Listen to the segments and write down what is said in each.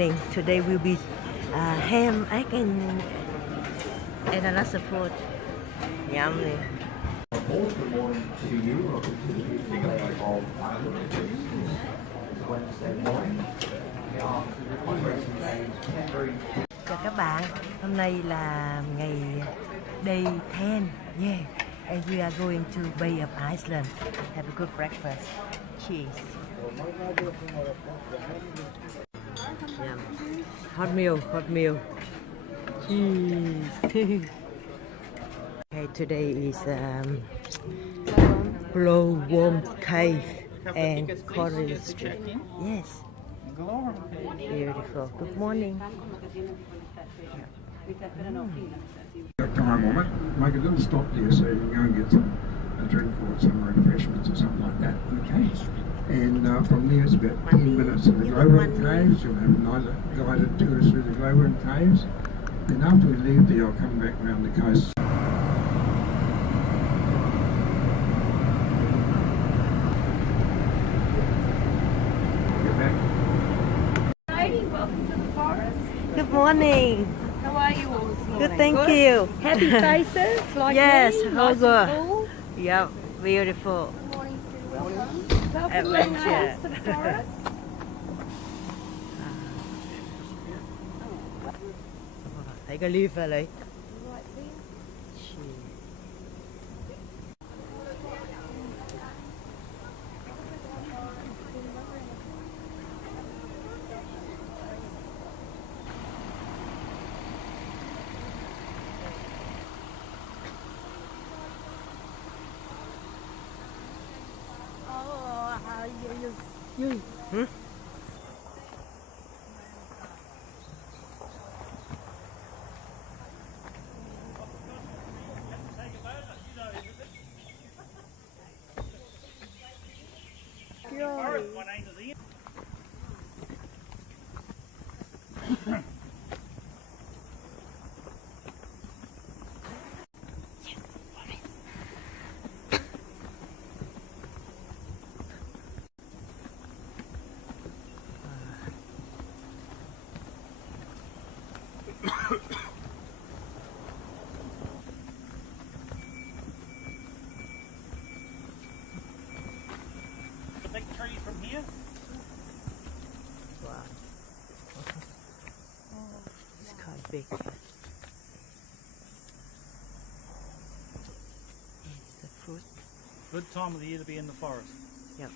Today will be ham, egg, and a lot of food. Yummy. Chào các bạn, hôm nay là ngày day 10, yeah, and we are going to Bay of Iceland. Have a good breakfast. Cheers. Yum. Hot meal. Cheese. Okay, today is Glowworm Cave and Kauri Street. Yes. Beautiful. Good morning. Time on it. Make a little stop there so you can go and get a drink or some refreshments or something like that. Okay. And from there it's about 10 minutes to the Glowworm Caves. You'll have another guided tour through the Glowworm Caves. Then after we leave there, I'll come back around the coast. Welcome to the forest. Good morning. How are you all this morning? Good, thank you. Happy faces like Yes, me, all nice good. and full. Yep, beautiful. Good morning, Sue. Welcome. Welcome Adventure. to the forest. Thấy cái leaf ở đây. Right there. Hmm? The big trees from here. Wow. It's quite big. It's the fruit. Good time of the year to be in the forest. Yep.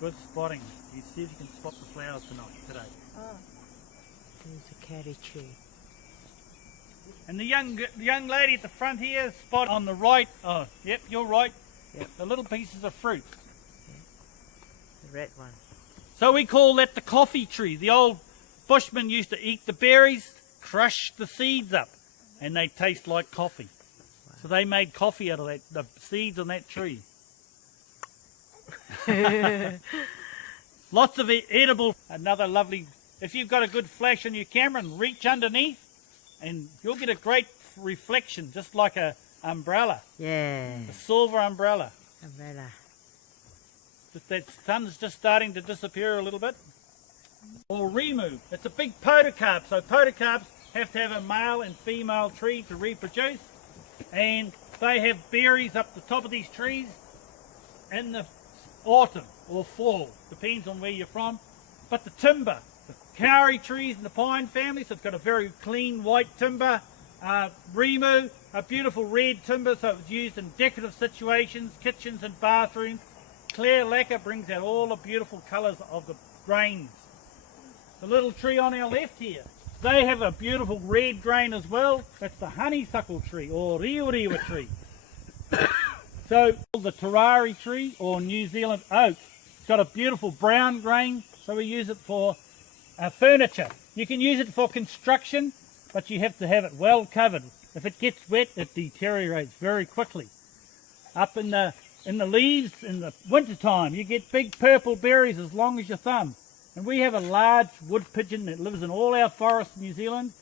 Good spotting. You see if you can spot the flowers today. There's a carry tree. And the young lady at the front here, spot on the right. Oh, yep, you're right. Yep. The little pieces of fruit. The red one. So we call that the coffee tree. The old bushmen used to eat the berries, crush the seeds up, and they taste like coffee. Wow. So they made coffee out of that, the seeds on that tree. Lots of edible. Another lovely, if you've got a good flash on your camera and reach underneath, and you'll get a great reflection, just like a umbrella, Yeah. a silver umbrella. Umbrella. That sun's just starting to disappear a little bit. Or remove. It's a big podocarp, so podocarps have to have a male and female tree to reproduce, and they have berries up the top of these trees in the autumn or fall, depends on where you're from. But the timber, the kauri trees and the pine family, so it's got a very clean white timber. Rimu, a beautiful red timber, so it's used in decorative situations, kitchens and bathrooms. Clear lacquer brings out all the beautiful colours of the grains. The little tree on our left here, they have a beautiful red grain as well. That's the honeysuckle tree or riuriwa tree. So the Terrari tree or New Zealand oak, it's got a beautiful brown grain, so we use it for furniture. You can use it for construction, but you have to have it well covered. If it gets wet, it deteriorates very quickly. Up in the leaves in the winter time, you get big purple berries as long as your thumb. And we have a large wood pigeon that lives in all our forests in New Zealand.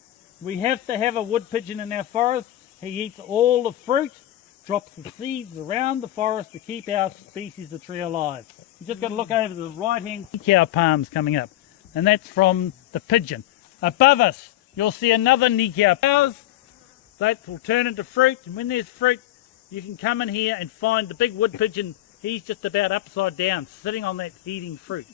We have to have a wood pigeon in our forest. He eats all the fruit, drops of seeds around the forest to keep our species of tree alive. You just got to look over the right-hand cow palms coming up, and that's from the pigeon. Above us, you'll see another nikau flowers. That will turn into fruit, and when there's fruit, you can come in here and find the big wood pigeon. He's just about upside down, sitting on that eating fruit.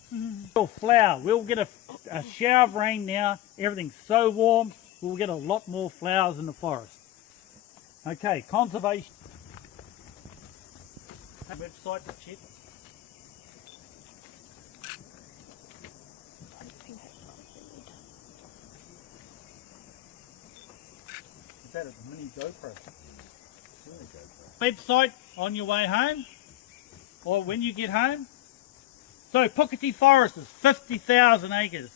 We'll flower. We'll get a shower of rain now. Everything's so warm, we'll get a lot more flowers in the forest. Okay, conservation. Website to check. Is that a mini GoPro? Website on your way home or when you get home. So Puketi Forest is 50,000 acres.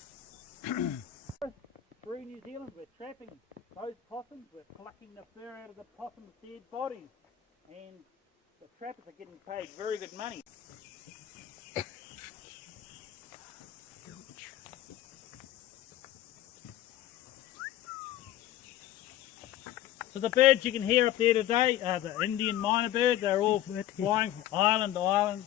Through New Zealand we're trapping those possums, we're plucking the fur out of the possums' dead bodies, and the trappers are getting paid very good money. So the birds you can hear up there today are the Indian minor bird. They're all flying from island to island.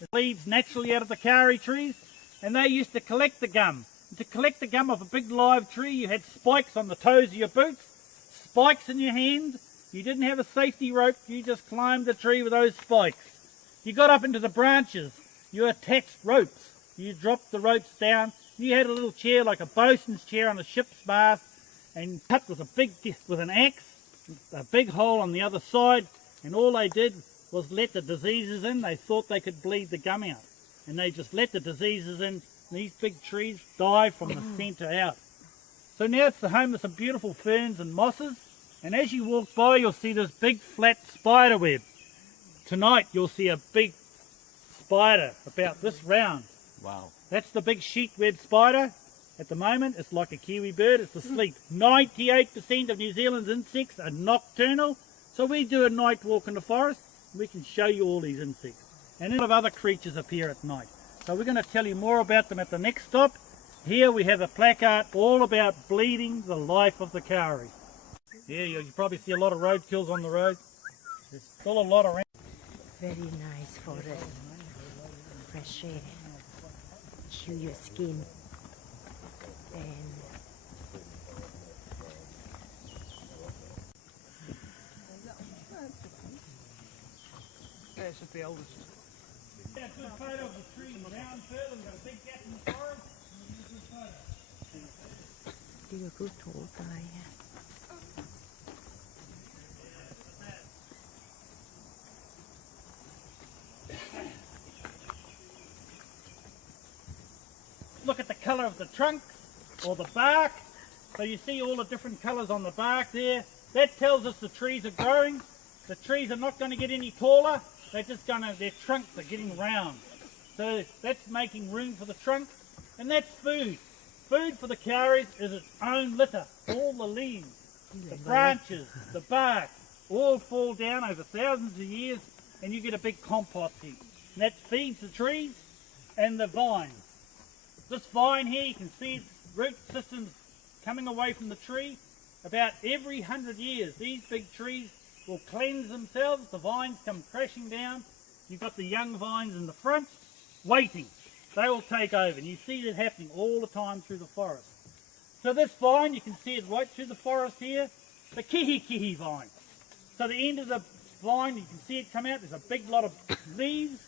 It leaves naturally out of the kauri trees, and they used to collect the gum. To collect the gum off a big live tree, you had spikes on the toes of your boots, spikes in your hands. You didn't have a safety rope, you just climbed the tree with those spikes. You got up into the branches, you attached ropes. You dropped the ropes down, you had a little chair like a bosun's chair on a ship's mast, and cut with an axe, a big hole on the other side, and all they did was let the diseases in. They thought they could bleed the gum out, and they just let the diseases in. These big trees die from the centre out. So now it's the home of some beautiful ferns and mosses, and as you walk by you'll see this big flat spider web. Tonight you'll see a big spider about this round. Wow. That's the big sheet web spider. At the moment it's like a kiwi bird, it's asleep. 98% of New Zealand's insects are nocturnal, so we do a night walk in the forest, and we can show you all these insects. And a lot of other creatures appear at night. So we're going to tell you more about them at the next stop. Here we have a placard all about bleeding the life of the kauri. Yeah, you probably see a lot of roadkills on the road. There's still a lot around. Very nice forest. Fresh air. Chew your skin. And That's the oldest. Yeah, good photo of the tree down further. We've got a big gap in the forest. đi rồi cứ thủ tay ha. Look at the colour of the trunk or the bark. So you see all the different colours on the bark there. That tells us the trees are growing. The trees are not going to get any taller. They're just going to, their trunks are getting round. So that's making room for the trunk. And that's food. Food for the kauris is its own litter. All the leaves, the branches, the bark, all fall down over thousands of years, and you get a big compost heap. And that feeds the trees and the vines. This vine here, you can see its root systems coming away from the tree. About every 100 years, these big trees will cleanse themselves. The vines come crashing down. You've got the young vines in the front, waiting. They will take over, and you see that happening all the time through the forest. So this vine, you can see it right through the forest here, the kihi vine. So the end of the vine, you can see it come out. There's a big lot of leaves.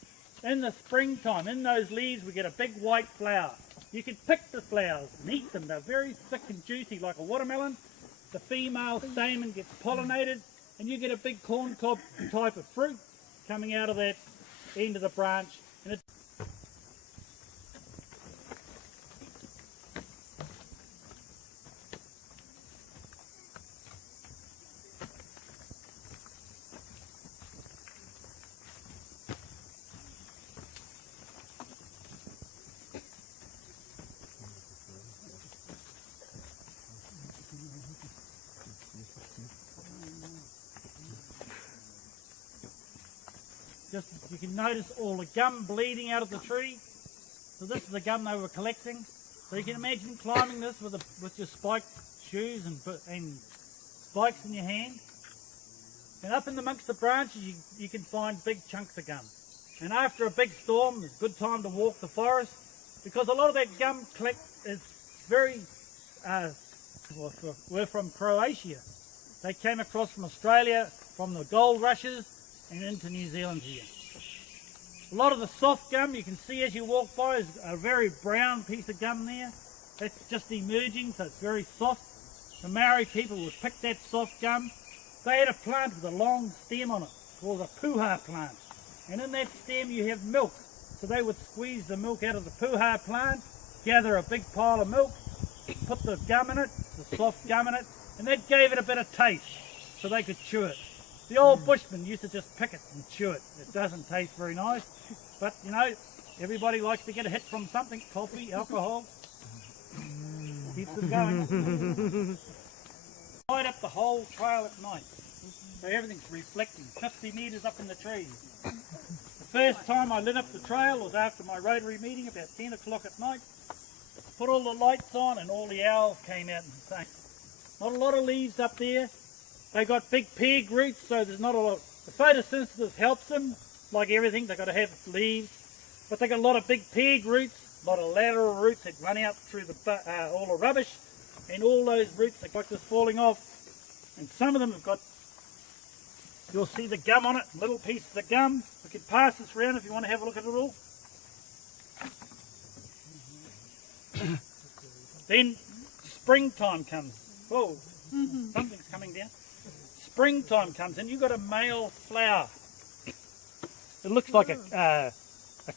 In the springtime, in those leaves, we get a big white flower. You can pick the flowers and eat them. They're very thick and juicy like a watermelon. The female stamen gets pollinated, and you get a big corn cob type of fruit coming out of that end of the branch. And it's just, you can notice all the gum bleeding out of the tree. So this is the gum they were collecting. So you can imagine climbing this with your spiked shoes and spikes in your hand. And up in amongst the branches you can find big chunks of gum. And after a big storm, it's a good time to walk the forest, because a lot of that gum is very, we're from Croatia. They came across from Australia, from the gold rushes, and into New Zealand here. A lot of the soft gum you can see as you walk by is a very brown piece of gum there. That's just emerging, so it's very soft. The Maori people would pick that soft gum. They had a plant with a long stem on it called a puha plant. And in that stem you have milk. So they would squeeze the milk out of the puha plant, gather a big pile of milk, put the gum in it, the soft gum in it, and that gave it a bit of taste so they could chew it. The old bushmen used to just pick it and chew it. It doesn't taste very nice, but you know, everybody likes to get a hit from something, coffee, alcohol. Keeps them going. Light up the whole trail at night, so everything's reflecting 50 metres up in the trees. The first time I lit up the trail was after my Rotary meeting about 10 o'clock at night. Put all the lights on and all the owls came out and sang. Not a lot of leaves up there. They got big peg roots, so there's not a lot. The photosynthesis helps them, like everything. They've got to have leaves, but they got a lot of big peg roots, a lot of lateral roots that run out through all the rubbish, and all those roots are like this falling off. And some of them have got, you'll see the gum on it, little pieces of gum. We can pass this around if you want to have a look at it all. Then springtime comes. Whoa, something's coming down. Springtime comes and you've got a male flower. It looks like a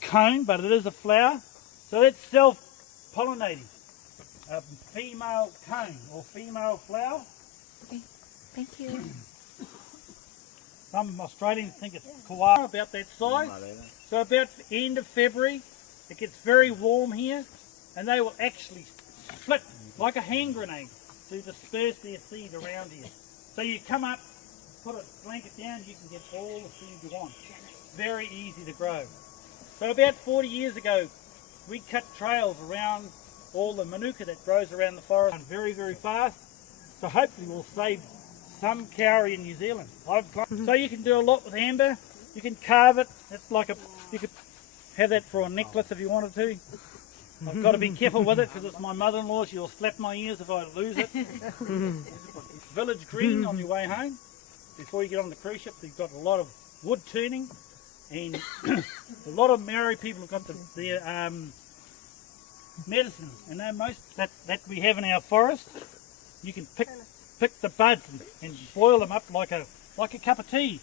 cone, but it is a flower. So it's self-pollinating. A female cone or female flower. Thank you. Some Australians think it's koala, about that size. So about the end of February, it gets very warm here, and they will actually split like a hand grenade to disperse their seed around here. So you come up, put a blanket down, you can get all the seed you want. Very easy to grow. So about 40 years ago, we cut trails around all the manuka that grows around the forest very, very fast. So hopefully we'll save some kauri in New Zealand. So you can do a lot with amber. You can carve it. It's like you could have that for a necklace if you wanted to. I've got to be careful with it because it's my mother-in-law. She'll slap my ears if I lose it. Village green on your way home. Before you get on the cruise ship, they've got a lot of wood turning, and a lot of Maori people have got their medicine, and they're most that we have in our forest. You can pick the buds and boil them up like a cup of tea,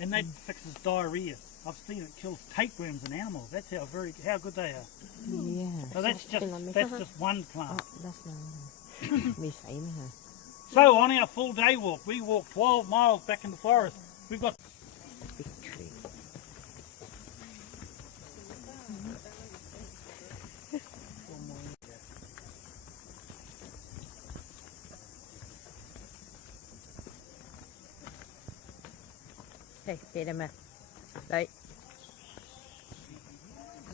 and that fixes diarrhea. I've seen it kills tapeworms in animals. That's how good they are. Yeah. So that's just one plant. Mi sấy nữa hả? So on our full day walk, we walk 12 miles back in the forest. We've got Big tree. Hey, get him. Đấy.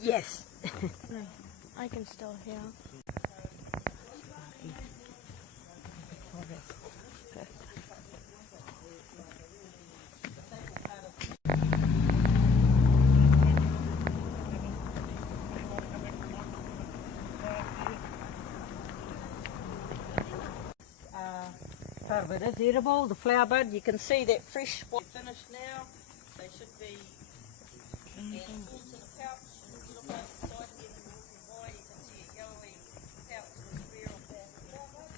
Yes. I can still hear. Part of it is edible, the flower bud. You can see that fresh one. Finished now. They should be full to the pouch. Look over the side here and walking by, you can see a yellowy pouch with a rear of that flower bud.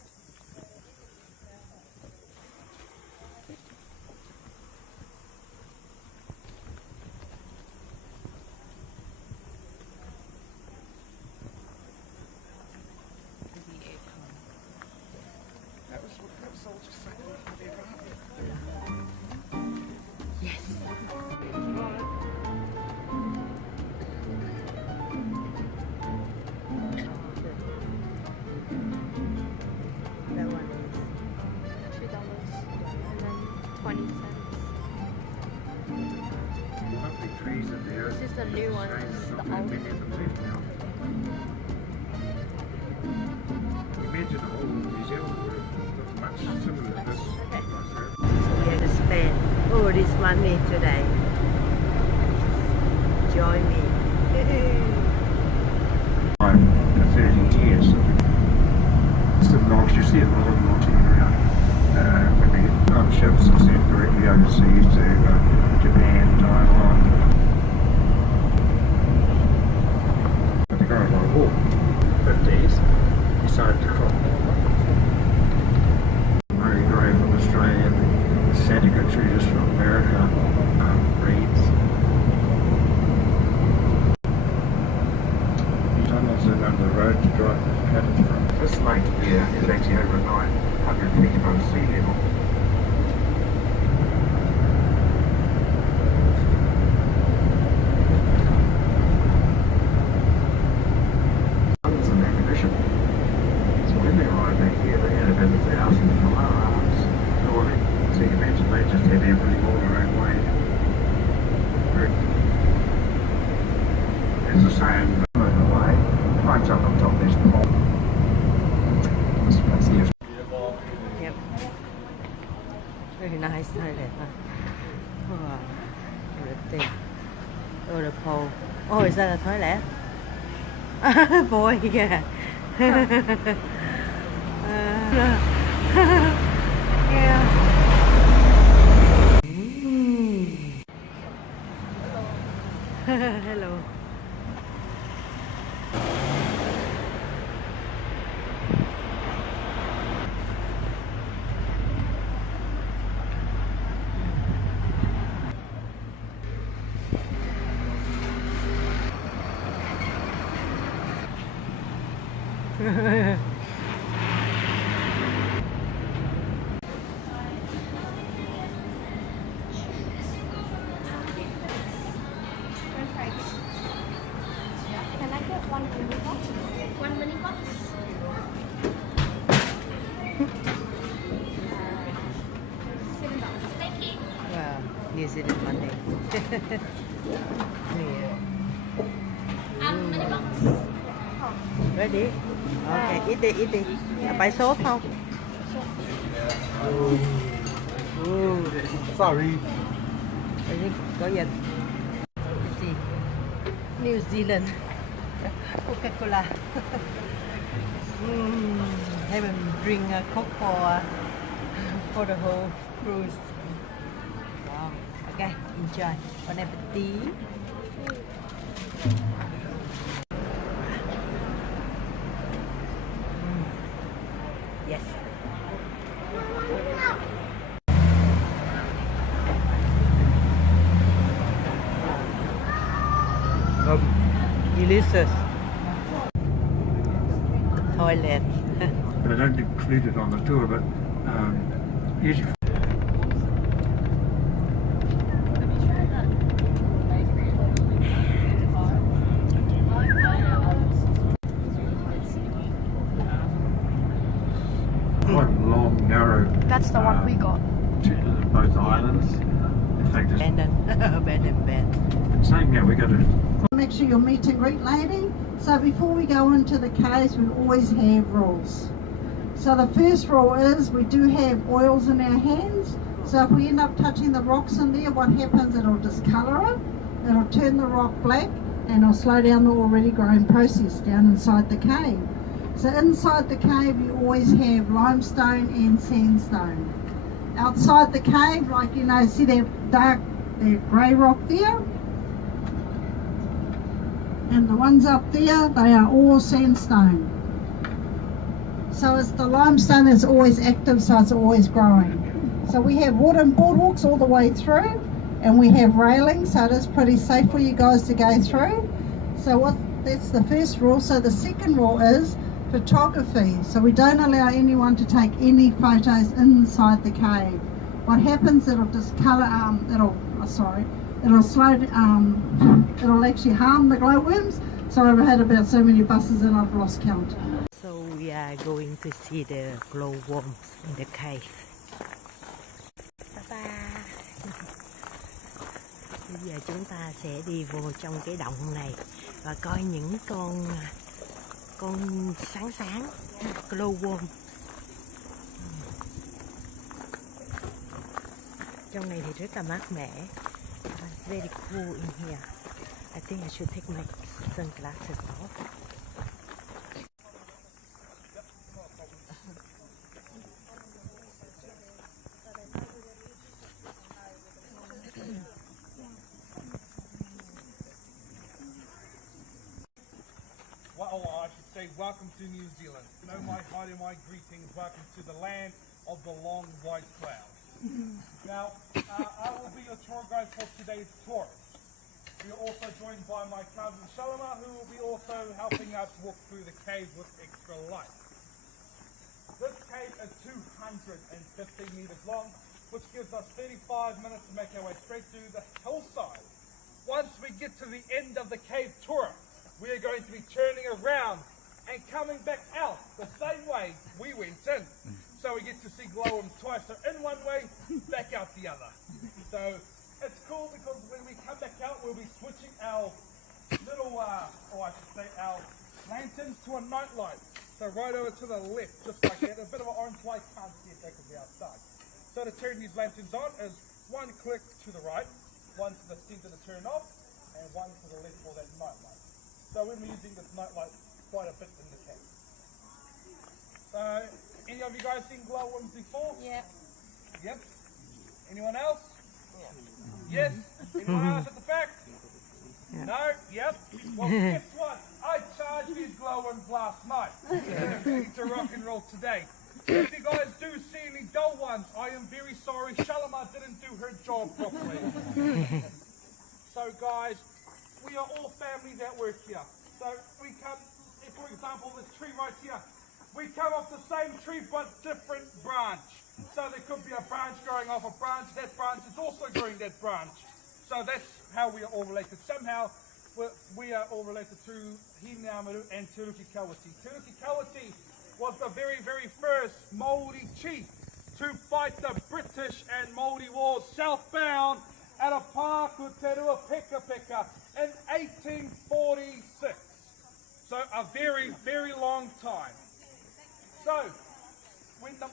That one is $2 and then 20 cents. Lovely trees in there. This is the new one. This is the old one. Imagine the whole New Zealand would look much similar to this. Okay. Like that. So we had to spend money today. Join me. For 30 years. Some logs, you see a lot of logging around when we get on ships and sent directly overseas to Japan, Taiwan. But the Kauri Forest, 50s, decided to crop Murray Grove from Australia, the Seneca trees from America, reeds. Tunnels in under the road to drive the cattle from. This lake here is actually over 900 feet above sea level. Guns and ammunition. So when they arrived back here, they had about 1,000 firearms. So you can imagine they just had everything all their own way. There's a saying, moving away, climbs up on top of this pole. This place here is Yep. Very nice toilet. Wow. Everything. Oh, the pole. Oh, is that a toilet? Boy, yeah. Yeah. Hello. Can I get one mini box? One mini box? $7. Thank you. Wow, New Zealand money. Yeah. Mini box. Ready? Okay, eat đi. Phải sốt không? Sorry. Có dịch. Gì? New Zealand. Coca-Cola. Haven't drink Coke for the whole cruise. Wow. Okay, enjoy. Bon appetit. Yes. Delicious. Toilet. But I don't include it on the tour, but usually quite long, narrow. That's the one we got. To both islands. In fact, it's Abandoned bed. same here. We got to. Make sure you're meet and greet lady. So before we go into the caves, we always have rules. So the first rule is we do have oils in our hands. So if we end up touching the rocks in there, what happens, it'll discolour it. It'll turn the rock black and it'll slow down the already growing process down inside the cave. So inside the cave, you always have limestone and sandstone. Outside the cave, like, you know, see that dark, that grey rock there? And the ones up there, they are all sandstone. So it's the limestone that's always active, so it's always growing. So we have wooden boardwalks all the way through, and we have railings, so it is pretty safe for you guys to go through. So that's the first rule. So the second rule is photography. So we don't allow anyone to take any photos inside the cave. What happens, it'll discolour, it'll slow, it'll actually harm the glowworms. So I've had about so many buses and I've lost count. So we are going to see the glowworms in the cave. Bye. Bây giờ chúng ta sẽ đi vô trong cái động này và coi những con sáng glowworm. Trong này thì rất là mát mẻ. It's very cool in here. I think I should take my sunglasses off. Well, I should say welcome to New Zealand. No, my heart and my greetings. Welcome to the land of the long white clouds. Now, I will be your tour guide for today's tour. We are also joined by my cousin Shalama, who will be also helping us walk through the cave with extra light. This cave is 250 meters long, which gives us 35 minutes to make our way straight through the hillside. Once we get to the end of the cave tour, we are going to be turning around and coming back out the same way we went in. So we get to see glowworms twice. So in one way, back out the other. So it's cool because when we come back out, we'll be switching our little, or I should say our lanterns to a night light. So right over to the left, just like that. A bit of an orange light, can't see it back of the outside. So to turn these lanterns on is one click to the right, one to the center to turn off, and one to the left for that night light. So we'll be using this night light quite a bit in the cave. So, any of you guys seen glowworms before? Yeah. Yep. Anyone else? Yes. Anyone else at the back? No? Yep. Well, guess what? I charged these glowworms last night. To rock and roll today. If you guys do see any dull ones, I am very sorry. Shalama didn't do her job properly. So guys, we are all family that work here. So we come, for example, this tree right here. We come off the same tree but different branch. So there could be a branch growing off a branch. That branch is also growing that branch. So that's how we are all related. Somehow we are all related to Hineamaru and Te Ruki Kawati. Te Ruki Kawati was the very, very first Māori chief to fight the British and Māori wars southbound at a Pāku Te Rua Peka Peka in 1846. So a very, very long time. So when the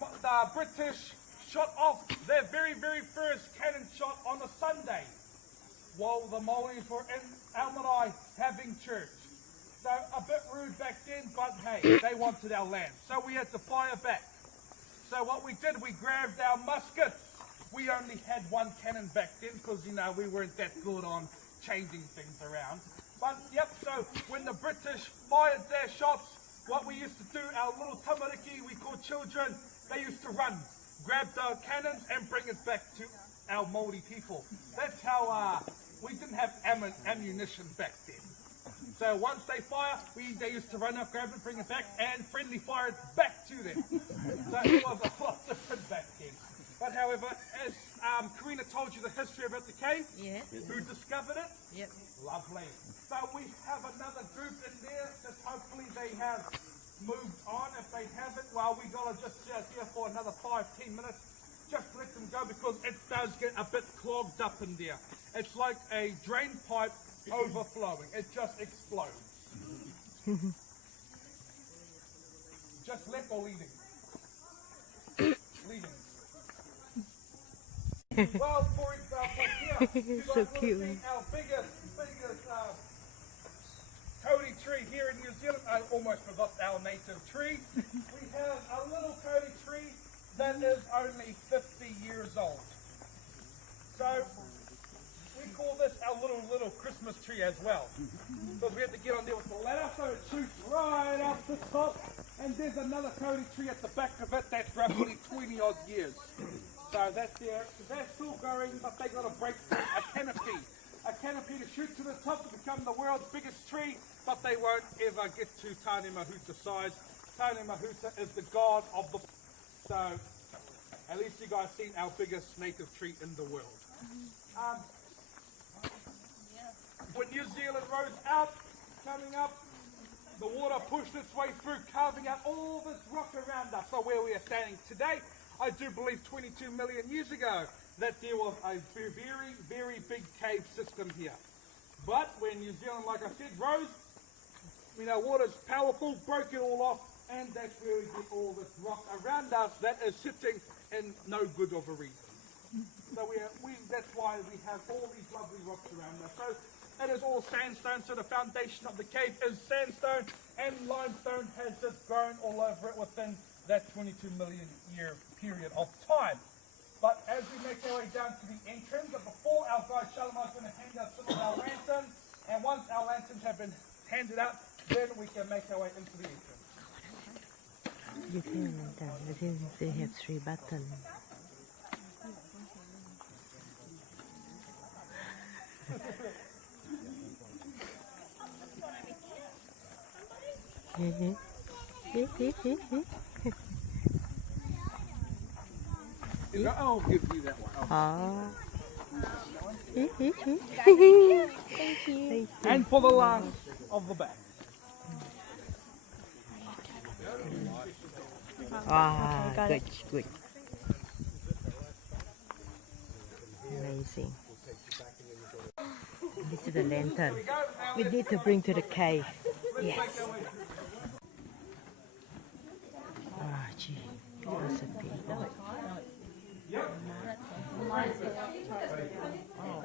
British shot off their very, very first cannon shot on a Sunday while the Māoris were in Almarai having church. So a bit rude back then, but hey, they wanted our land. So we had to fire back. So what we did, we grabbed our muskets. We only had one cannon back then because, you know, we weren't that good on changing things around. But yep, so when the British fired their shots, what we used to do, our little tamariki, we called children, they used to run, grab the cannons and bring it back to our Māori people. That's how we didn't have ammunition back then. So once they fire, they used to run up, grab it, bring it back, and friendly fire it back to them. So it was a lot different back then. But however, as Karina told you the history about the cave, Yeah. who discovered it? Yep. Lovely. So we have another group in there that hopefully they have moved on. If they haven't, well, we gotta just sit here for another 5-10 minutes. Just let them go because it does get a bit clogged up in there. It's like a drain pipe overflowing. It just explodes. Just left or leaving? Leaving. Well, for example, here, you So guys want to cute. see our biggest Kauri tree here in New Zealand. I almost forgot our native tree. We have a little Kauri tree that is only 50 years old. So we call this our little Christmas tree as well. Because we have to get on there with the ladder so it shoots right up the top. And there's another Kauri tree at the back of it that's roughly 20 odd years. So that's there. They're still going, but they got to break through a canopy. A canopy to shoot to the top to become the world's biggest tree, but they won't ever get to Tāne Mahuta size. Tāne Mahuta is the god of the... So, at least you guys seen our biggest native tree in the world. When New Zealand rose out, coming up, the water pushed its way through, carving out all this rock around us. So where we are standing today, I do believe 22 million years ago, that there was a very, very big cave system here. But when New Zealand, like I said, rose, you know, water's powerful, broke it all off, and that's where we get all this rock around us that is sitting in no good of a reason. So that's why we have all these lovely rocks around us. So it is all sandstone, so the foundation of the cave is sandstone, and limestone has just grown all over it within that 22 million year period of time. But as we make our way down to the entrance, but before our guide Shalimar is going to hand out some of our lanterns, and once our lanterns have been handed out, then we can make our way into the entrance. You can, I think they have 3 buttons. I'll give you that one. Oh. Thank you. And for the last of the back. Ah, good, good. Amazing. This is the lantern. We need to bring to the cave. Yes. Ah, gee. That's a big one. I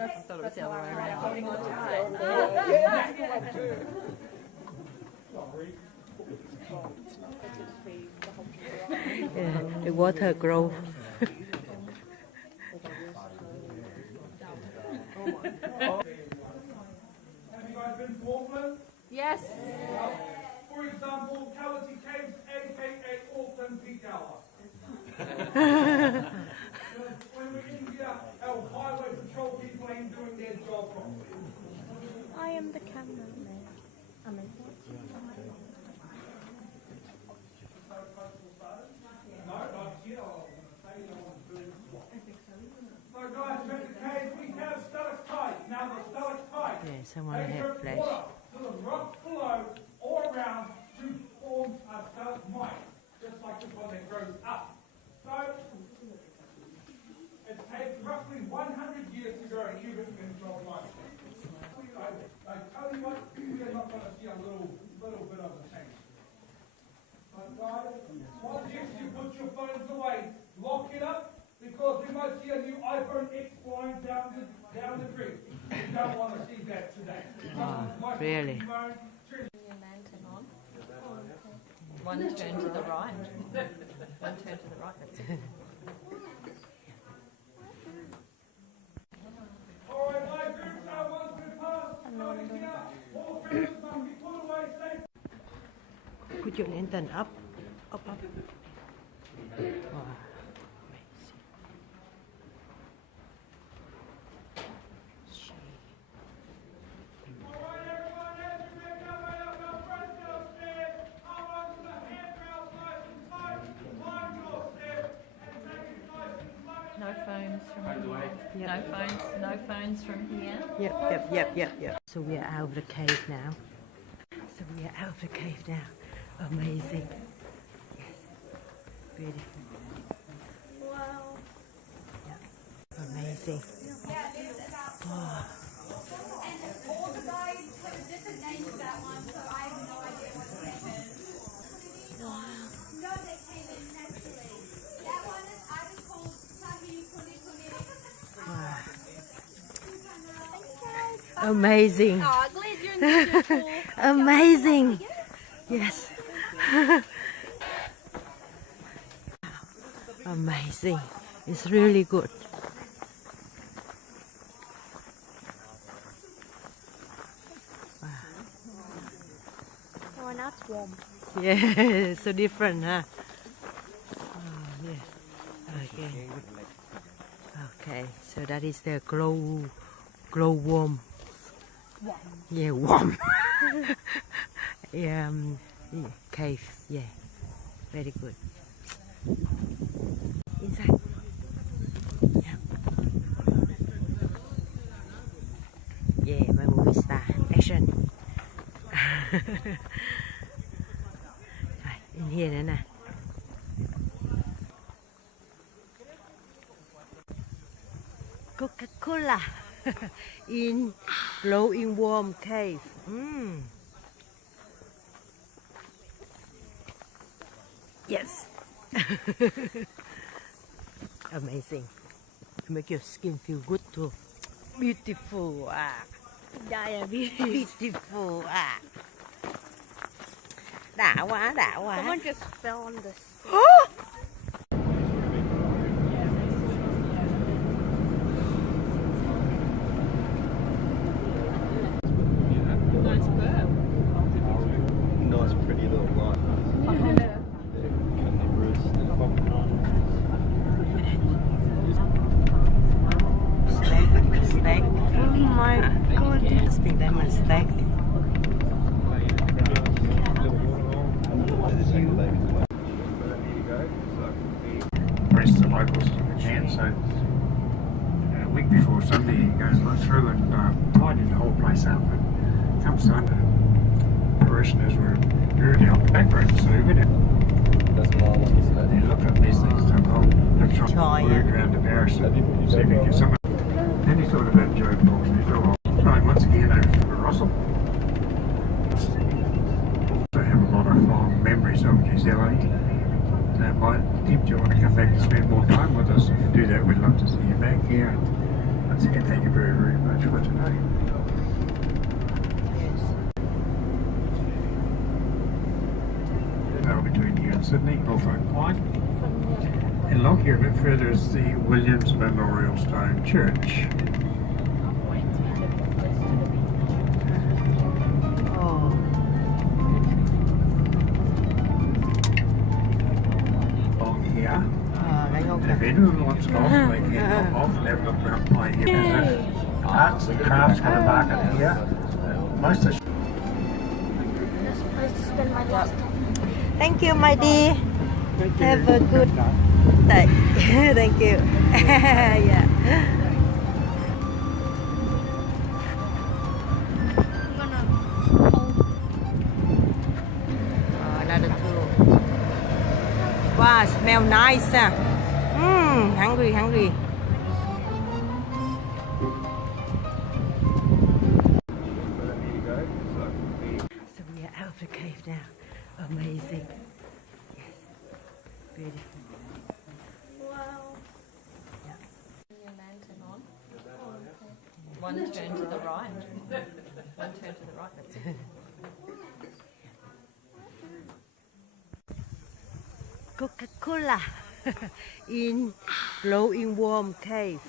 thought it was the other way around. Yeah, the water grow. Have you guys been to Auckland? Yes. For example, Kalati Caves, aka Auckland Peak Hour. When we're in here, our highway patrol people ain't doing their job properly. I am the cameraman. I mean, No, not here. So guys, we're at the cave, we have stalactites. Now the stalactites, Yeah, someone they have drip flash. water to the rocks below or around to form a stalagmite, just like this one that grows up. So it takes roughly 100 years to grow a cubic inch of limestone. I tell you what, we are not going to see a little bit of a change. But guys, once you put your phones away, lock it up, because we might see a new iPhone X flying down the creek. We don't want to see that today. Oh, really? One turn to the right. One turn to the right. That's it. All right, my group, now once we pass, starting here, all cameras must be put away safe. Put your lantern up. Up. Wow. All right, everyone, as we make our way up our front downstairs, I want you to handrails nice and tight, mind your step, and take it nice and slow. No phones from here. No phones from here. Yep. So we are out of the cave now. Amazing. Yes. Beautiful. wow. Amazing. Oh. All the guys put different names to that one, so I have no idea what the name is. Wow. No, they came in naturally. That one is I was called Tahi Kuni Kuni. Wow. Thanks, guys. Amazing. Oh, glad you're in the pool. Amazing. Yes. Amazing. It's really good. Wow. Oh, now it's warm. Yeah, so different, huh? Oh, yeah. Okay, so that is the glow worm. Yeah, warm. Yeah, cave. Yeah, very good. Inside. Yeah. Yeah, my movie star. Action. In here nữa nè. Coca-Cola in glowing warm cave. Yes. Amazing. to make your skin feel good too. Beautiful. Yeah, Beautiful. Đã quá, đã quá. Someone just fell on this. Nice, pretty little light. Steak. Oh my god. I think that was steak. Press the locals if we can. So a week before Sunday, he goes right through and tidied the whole place up. And come Sunday, parishioners were very out the back room, so we went out and looked up these things, took a whole electronic work around the parish, see if we could get someone. Then he thought about Joe Brooks, and he thought, well, right, once again over to Russell. I have a lot of fond memories of New Zealand. That might tempt you want to come back and spend more time with us. If you do that, we'd love to see you back here. Once again, thank you very, very much for today. Between here and Sydney, Norfolk Point. And along here a bit further is the Williams Memorial Stone Church. Along here. And if anyone wants golf, they can hop off and have a look around play here. There's a arts and crafts kind of market here. Most of the Best place to spend my last time. Thank you, my dear. Have a good day. Thank you. Yeah. I'm gonna hold. Another two. Wow, smell nice. Hungry, hungry. So we are out of the cave now. Amazing. Yes. Beautiful. Wow. Your lantern on. One turn to the right. One turn to the right. That's it. Coca-Cola in glowing warm cave.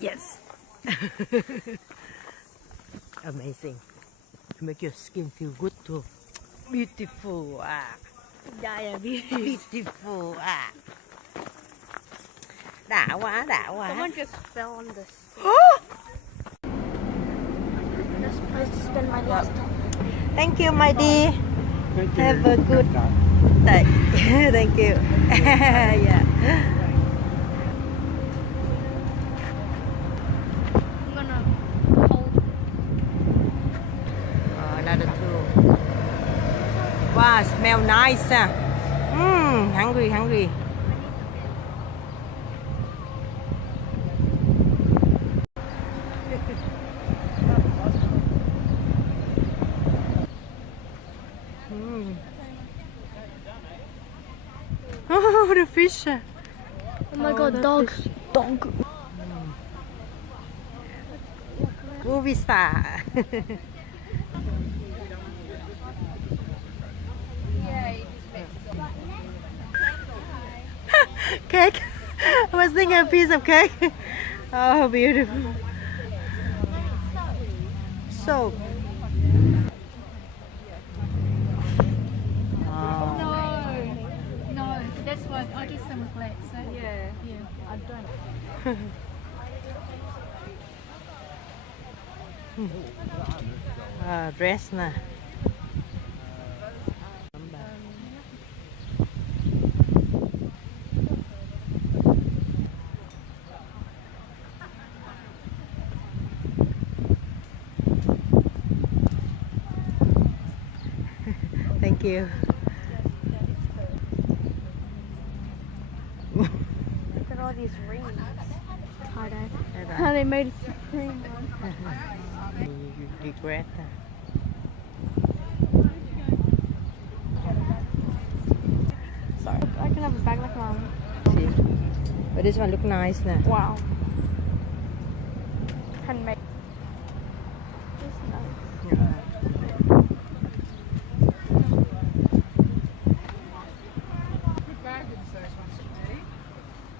Yes. Amazing. To make your skin feel good too. Beautiful. Yeah, Beautiful. Đã quá, đã quá. Someone just fell on this. Best place to spend my last time. Thank you, my dear. Have a good day. Thank you. Yeah. I'm gonna hold. Another two. Wow, smell nice. Hungry, hungry. Oh, the fish. Oh my god, dog. Dog. Movie star. Cake. I was thinking a piece of cake. Oh, beautiful. Soap. No, that's what I do some flat. So yeah, I don't. Dress na. Thank you. Look at all these rings. Tie-dye. How they made a supreme one. You regret that. Sorry. But this one look nice now. Wow. Handmade. This is nice.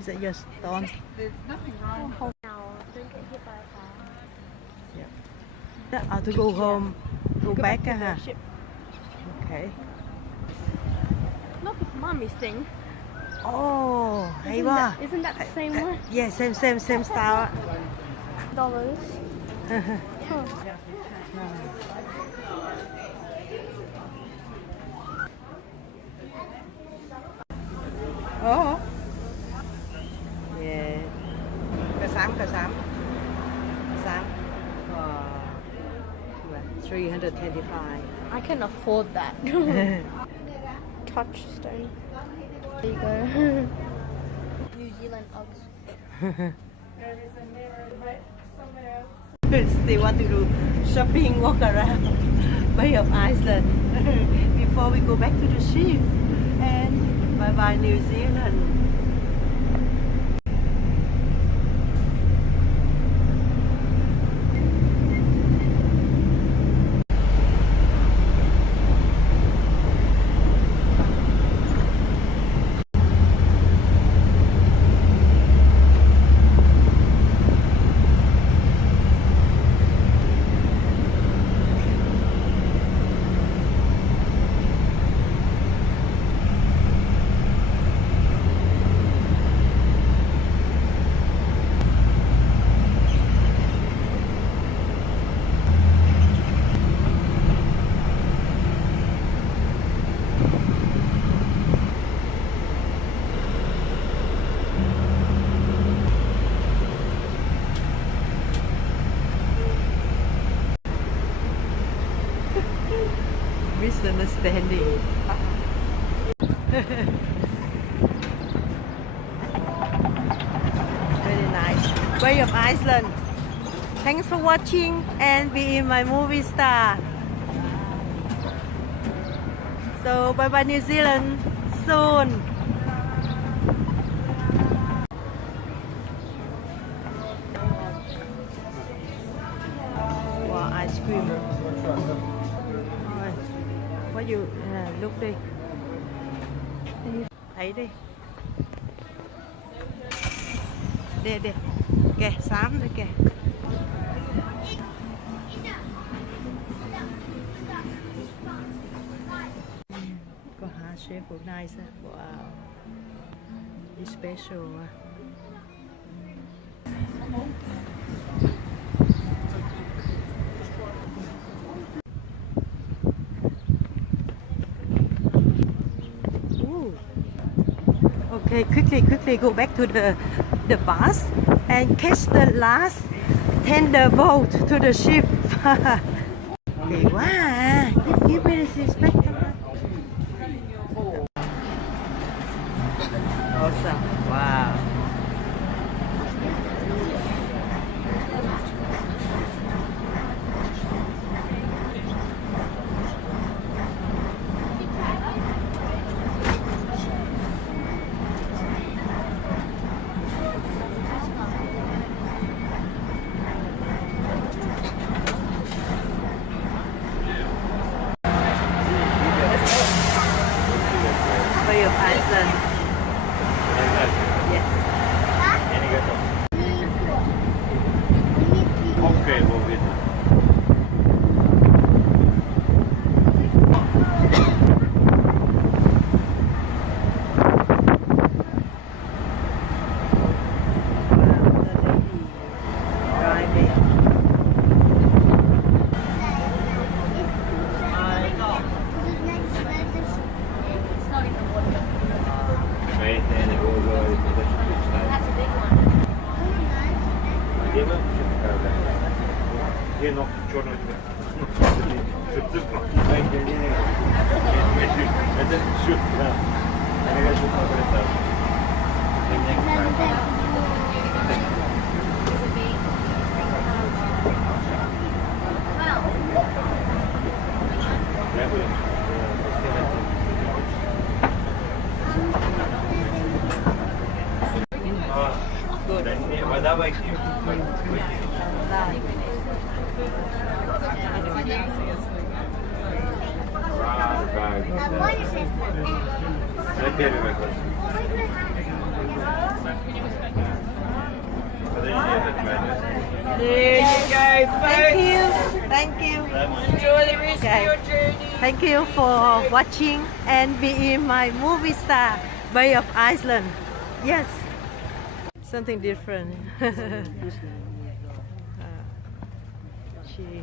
Is that your stone? There's nothing wrong. Now, don't get hit by a car. To go home, go back, to the ship. Okay. Look, it's mommy's thing. Oh, hay quá. Isn't that the same one? Yeah, same style. Dollars. Oh. Yeah. Cà xám. Xám. 325. I can afford that. Touchstone. There you go. New Zealand Uggs. Still want to do shopping, walk around Bay of Iceland before we go back to the ship. And bye bye New Zealand. Misunderstanding. Very nice. Bay of Iceland. Thanks for watching and be my movie star. So bye bye New Zealand soon. Wow, ice cream. What you look đi. Thấy đi. Đây. Kìa, xám đây kìa. Có heart shape của nice. Wow. It's special. Okay, quickly go back to the bus and catch the last tender boat to the ship. Okay, wow, give me this respect. Awesome, wow. Bay of Iceland. Yes. Okay, we'll get it. Є ногти чорний. Это шутка. Это шутка. На первый класс. Подожди, это тебя. There you go, Thank folks. you. Thank you. Enjoy the rest Okay. of your journey. Thank you for watching and being my movie star, Bay of Iceland. Yes, something different. She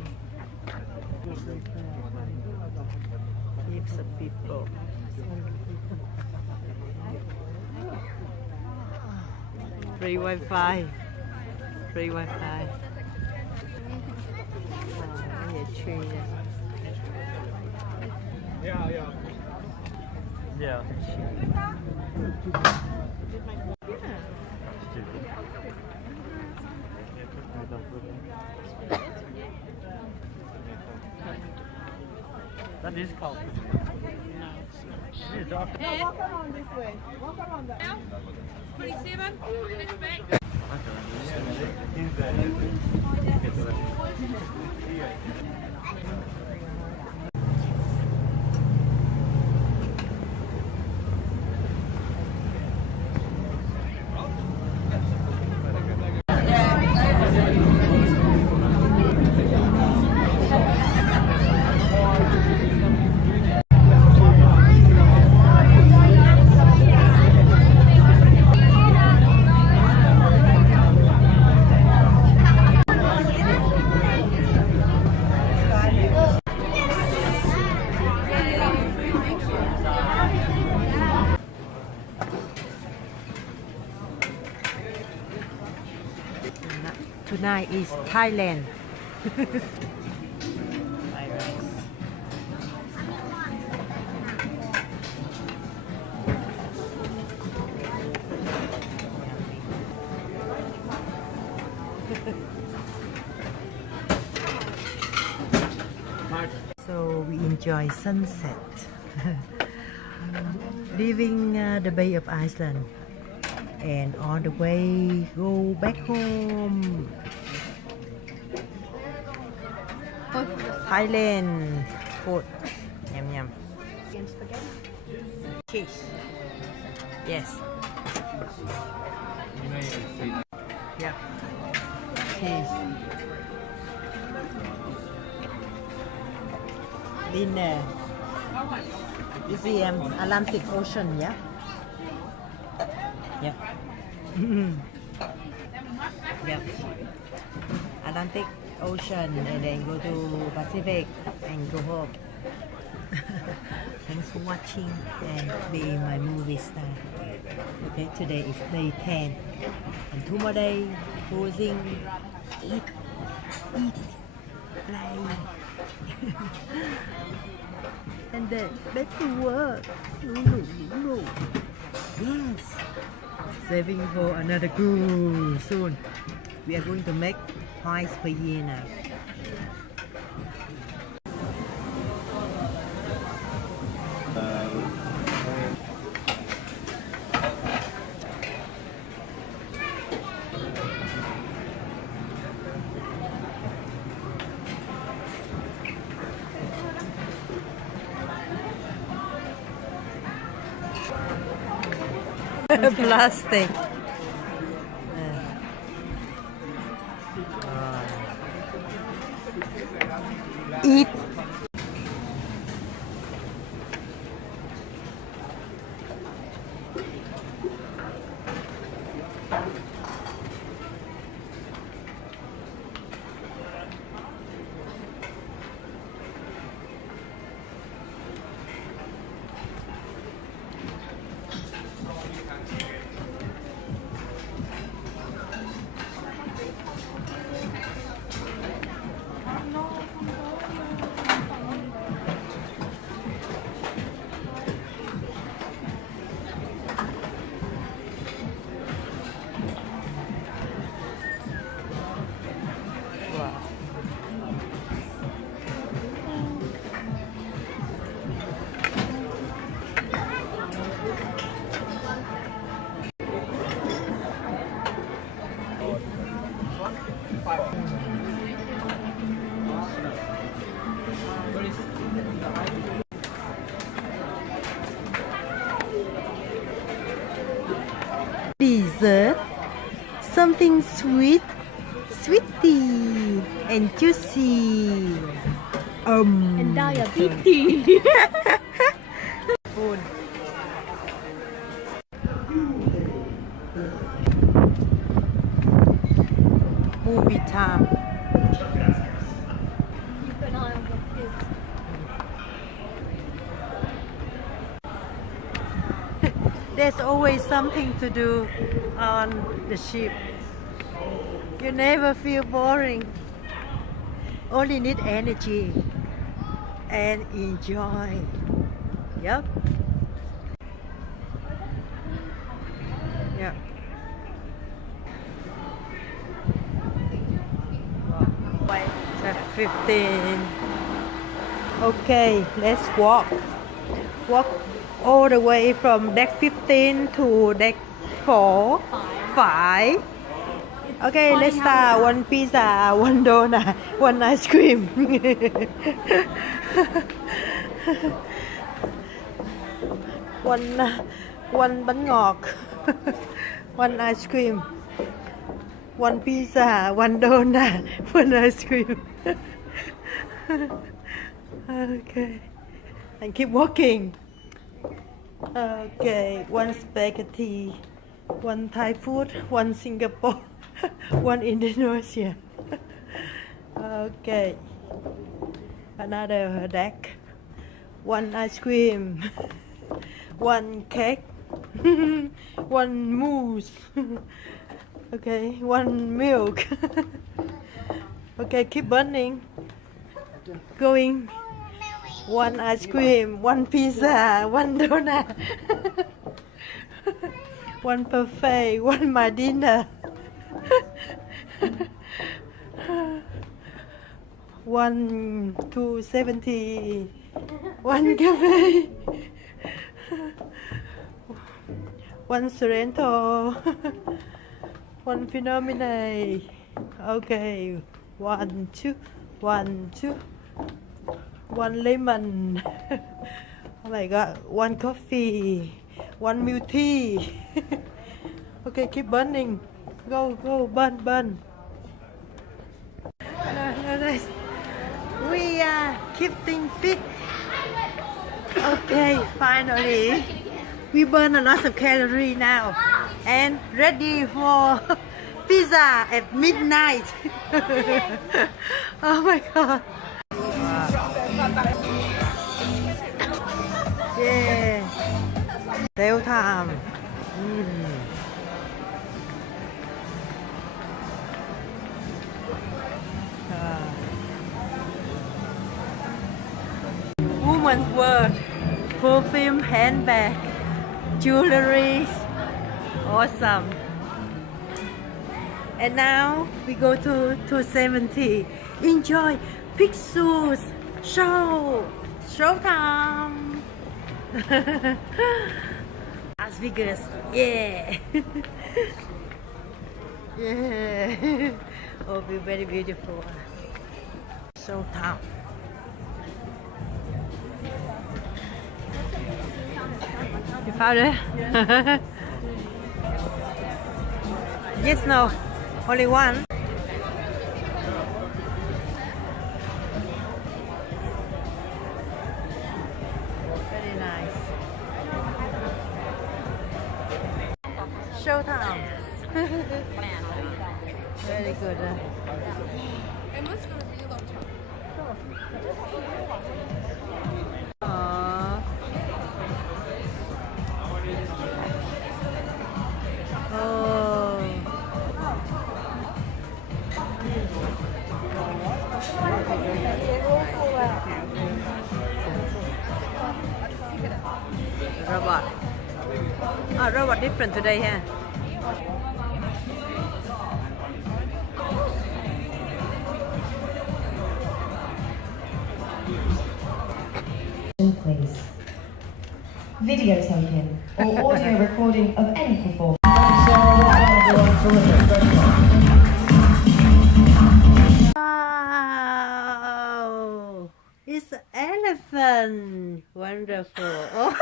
gives the people. Free Wi-Fi. Free Wi-Fi. Oh, yeah, tree. Yeah, yeah. Yeah. That is cold. No, it's not. It is dark. Walk around this way. Walk around that. 27. Back. Tonight is Thailand. So we enjoy sunset, leaving the Bay of Iceland, and on the way go back home. Thailand food, yum yum. Cheese, yes. Yeah, cheese. Dinner. You see Atlantic Ocean, yeah? Yeah. Yep. Atlantic Ocean and then go to Pacific and go home. Thanks for watching and being my movie star. Okay, today is day 10 and 2 more days cruising, eat, play. And then back to work. No. Yes. Saving for another cruise soon. We are going to make twice per year now. Plastic. Eat. dessert. Something sweet, sweety, and juicy. And diabetes. Food. Movie time. Keep an eye on the kids. There's always something to do on the ship. You never feel boring. Only need energy and enjoy. Yep. Yep. Chapter 15. Okay, let's walk. Walk all the way from deck 15 to deck 4. 5. Okay, let's start. One pizza, one donut, one ice cream. one bánh ngọt, one ice cream, one pizza, one donut, one ice cream. Okay, and keep walking. Okay, one spaghetti, one Thai food, one Singapore, one Indonesia. Okay, another deck, one ice cream, one cake, one mousse. Okay, one milk. Okay, keep burning. Going. One ice cream, one pizza, one donut, one buffet, one my dinner, one 270, one cafe, one Sorrento, one Phenomenal. Okay, 1, 2, 1, 2. One lemon. Oh my god, one coffee, one milk tea. Okay, keep burning. Go, burn, burn. No. We are keeping fit. Okay, finally. We burn a lot of calories now. And ready for pizza at midnight. Oh my god. Yeah. Sale time. Woman's world. Perfume, handbag, jewelry. Awesome. And now we go to 270. Enjoy pictures. Show time. Las Vegas. Yeah. Yeah. Oh, be very beautiful. Show time. You found it? Yes, no. Only one. Very nice. Showtime. Very good. Robot. Oh, robot different today, huh? Please. Videotaping or audio recording of any performance. Wow! It's an elephant. Wonderful. Oh.